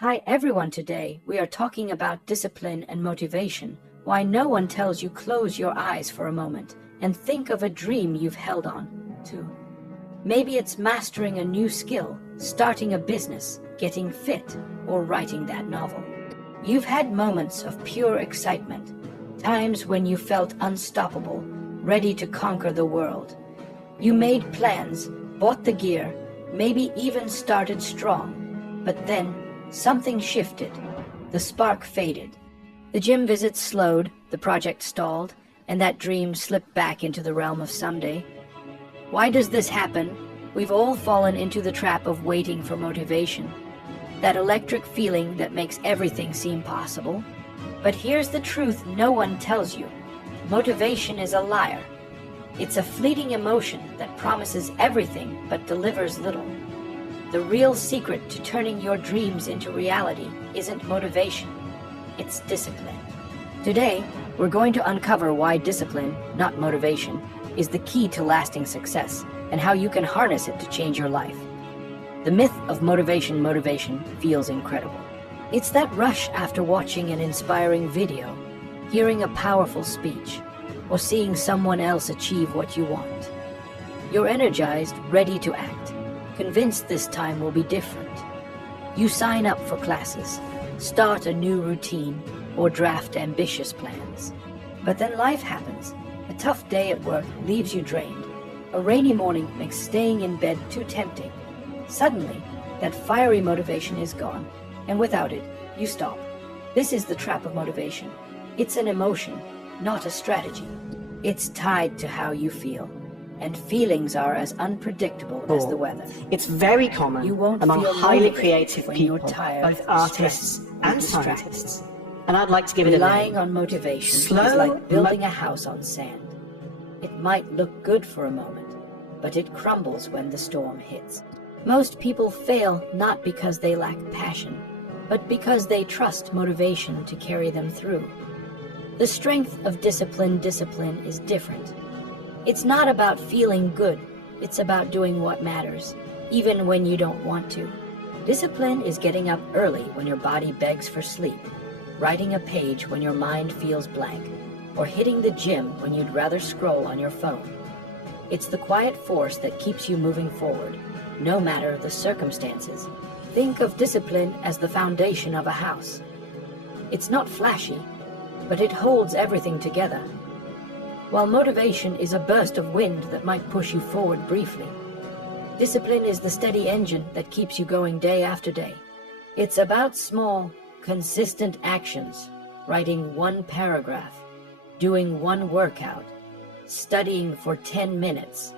Hi everyone, today we are talking about discipline and motivation, why no one tells you close your eyes for a moment and think of a dream you've held on to. Maybe it's mastering a new skill, starting a business, getting fit, or writing that novel. You've had moments of pure excitement, times when you felt unstoppable, ready to conquer the world. You made plans, bought the gear, maybe even started strong, but then something shifted. The spark faded. The gym visits slowed, the project stalled, and that dream slipped back into the realm of someday. Why does this happen? We've all fallen into the trap of waiting for motivation. That electric feeling that makes everything seem possible. But here's the truth no one tells you. Motivation is a liar. It's a fleeting emotion that promises everything but delivers little. The real secret to turning your dreams into reality isn't motivation, it's discipline. Today, we're going to uncover why discipline, not motivation, is the key to lasting success and how you can harness it to change your life. The myth of motivation feels incredible. It's that rush after watching an inspiring video, hearing a powerful speech, or seeing someone else achieve what you want. You're energized, ready to act, convinced this time will be different. You sign up for classes, start a new routine, or draft ambitious plans. But then life happens. A tough day at work leaves you drained. A rainy morning makes staying in bed too tempting. Suddenly, that fiery motivation is gone, and without it, you stop. This is the trap of motivation. It's an emotion, not a strategy. It's tied to how you feel. And feelings are as unpredictable as the weather. It's very common among highly creative people, both artists and scientists. And I'd like to give it a name. Relying on motivation is like building a house on sand. It might look good for a moment, but it crumbles when the storm hits. Most people fail not because they lack passion, but because they trust motivation to carry them through. The strength of discipline is different. It's not about feeling good, it's about doing what matters, even when you don't want to. Discipline is getting up early when your body begs for sleep, writing a page when your mind feels blank, or hitting the gym when you'd rather scroll on your phone. It's the quiet force that keeps you moving forward, no matter the circumstances. Think of discipline as the foundation of a house. It's not flashy, but it holds everything together. While motivation is a burst of wind that might push you forward briefly, discipline is the steady engine that keeps you going day after day. It's about small, consistent actions, writing one paragraph, doing one workout, studying for 10 minutes,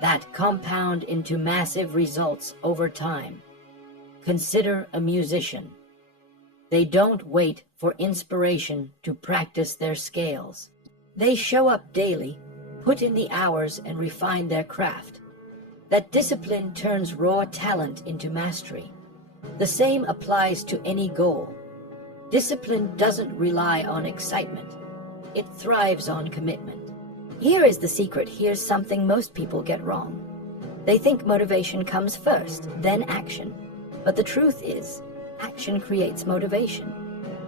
that compound into massive results over time. Consider a musician. They don't wait for inspiration to practice their scales. They show up daily, put in the hours, and refine their craft. That discipline turns raw talent into mastery. The same applies to any goal. Discipline doesn't rely on excitement. It thrives on commitment. Here is the secret. Here's something most people get wrong. They think motivation comes first, then action. But the truth is, action creates motivation.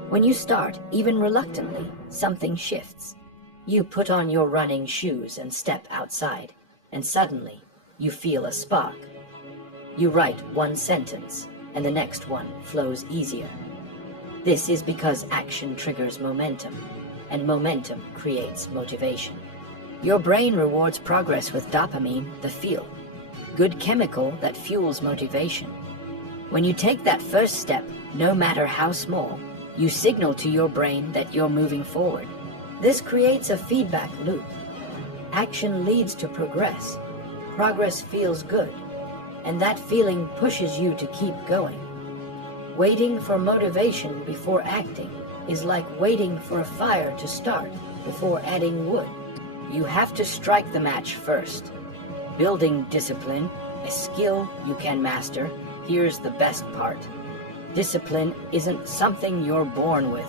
When you start, even reluctantly, something shifts. You put on your running shoes and step outside, and suddenly, you feel a spark. You write one sentence, and the next one flows easier. This is because action triggers momentum, and momentum creates motivation. Your brain rewards progress with dopamine, the feel-good chemical that fuels motivation. When you take that first step, no matter how small, you signal to your brain that you're moving forward. This creates a feedback loop. Action leads to progress. Progress feels good, and that feeling pushes you to keep going. Waiting for motivation before acting is like waiting for a fire to start before adding wood. You have to strike the match first. Building discipline, a skill you can master. Here's the best part. Discipline isn't something you're born with.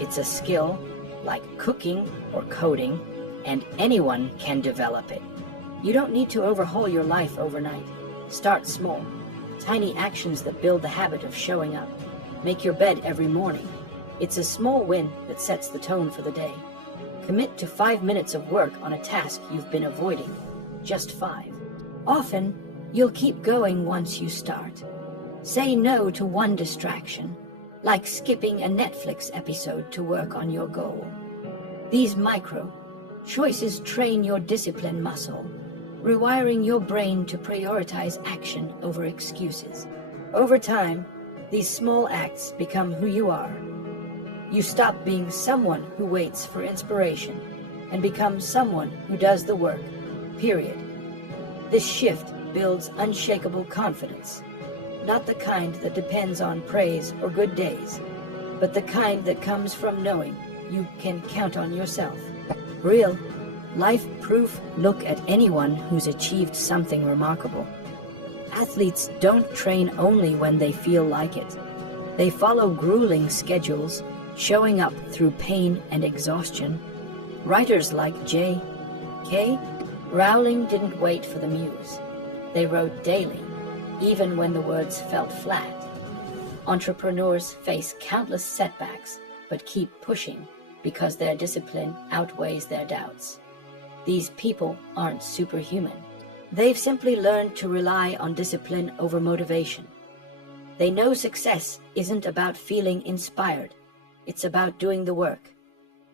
It's a skill, like cooking or coding, and anyone can develop it. You don't need to overhaul your life overnight. Start small. Tiny actions that build the habit of showing up. Make your bed every morning. It's a small win that sets the tone for the day. Commit to 5 minutes of work on a task you've been avoiding. Just 5. Often, you'll keep going once you start. Say no to one distraction, like skipping a Netflix episode to work on your goal. These micro choices train your discipline muscle, rewiring your brain to prioritize action over excuses. Over time, these small acts become who you are. You stop being someone who waits for inspiration and become someone who does the work, period. This shift builds unshakable confidence, not the kind that depends on praise or good days, but the kind that comes from knowing you can count on yourself. Real, life-proof. Look at anyone who's achieved something remarkable. Athletes don't train only when they feel like it. They follow grueling schedules, showing up through pain and exhaustion. Writers like J.K. Rowling didn't wait for the muse. They wrote daily, even when the words felt flat. Entrepreneurs face countless setbacks, but keep pushing because their discipline outweighs their doubts. These people aren't superhuman. They've simply learned to rely on discipline over motivation. They know success isn't about feeling inspired. It's about doing the work,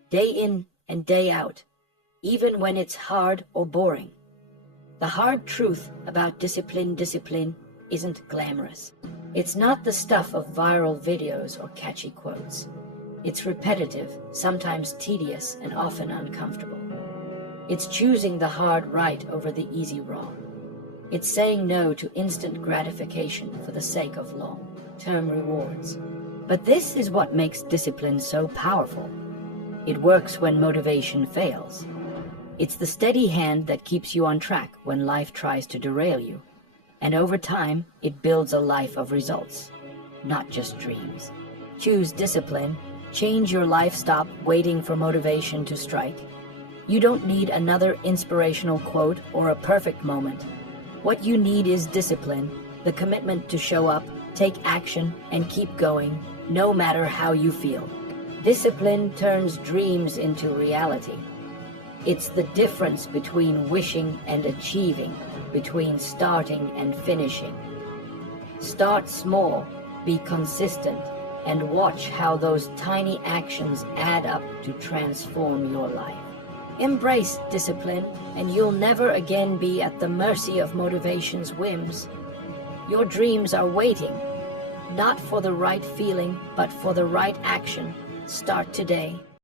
day in and day out, even when it's hard or boring. The hard truth about discipline isn't glamorous. It's not the stuff of viral videos or catchy quotes. It's repetitive, sometimes tedious, and often uncomfortable. It's choosing the hard right over the easy wrong. It's saying no to instant gratification for the sake of long-term rewards. But this is what makes discipline so powerful. It works when motivation fails. It's the steady hand that keeps you on track when life tries to derail you. And over time, it builds a life of results, not just dreams. Choose discipline. Change your life. Stop waiting for motivation to strike. You don't need another inspirational quote or a perfect moment. What you need is discipline, the commitment to show up, take action, and keep going, no matter how you feel. Discipline turns dreams into reality. It's the difference between wishing and achieving, between starting and finishing. Start small, be consistent, and watch how those tiny actions add up to transform your life. Embrace discipline, and you'll never again be at the mercy of motivation's whims. Your dreams are waiting, not for the right feeling, but for the right action. Start today.